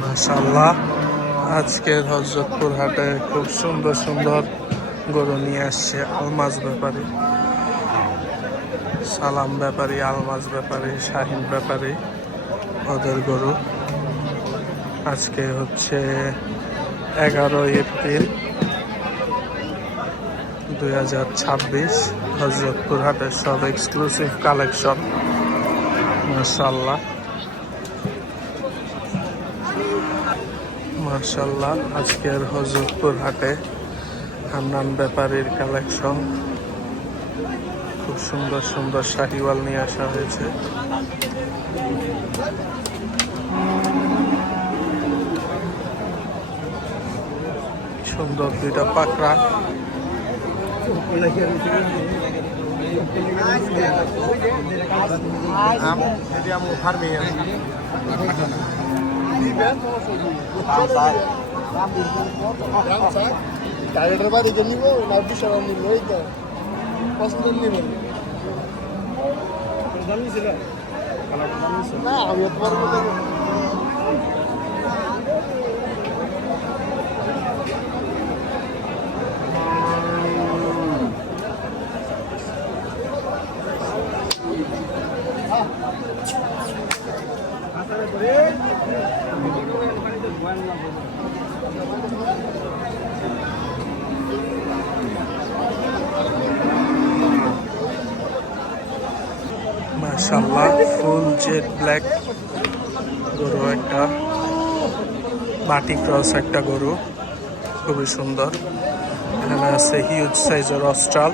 মাশাআল্লাহ, আজকের হযরতপুর হাটে খুব সুন্দর সুন্দর গরু নিয়ে আসছে আলমাজ ব্যাপারী, সালাম ব্যাপারী, আলমাজ ব্যাপারী, শাহিন ব্যাপারী। ওদের গরু আজকে হচ্ছে 11 এপ্রিল 2026। হযরতপুর হাটের সব এক্সক্লুসিভ কালেকশন। মাশাআল্লাহ মাশাআল্লাহ, আজকের হযরতপুর হাটে হান্নান ব্যাপারীর কালেকশন। খুব সুন্দর সুন্দর শাহিওয়াল নিয়ে আসা হয়েছে। সুন্দর দুইটা পাকড়া। গাড়িটার বাড়ি যে নিব না বিশাল নিব এই তো পছন্দ নিব না আমি তোমার মাশাআল্লাহ, ফুল জেড ব্ল্যাক গরু একটা, বাটি ক্রস একটা গরু, খুবই সুন্দর। এখানে আছে হিউজ সাইজের অস্ট্রাল।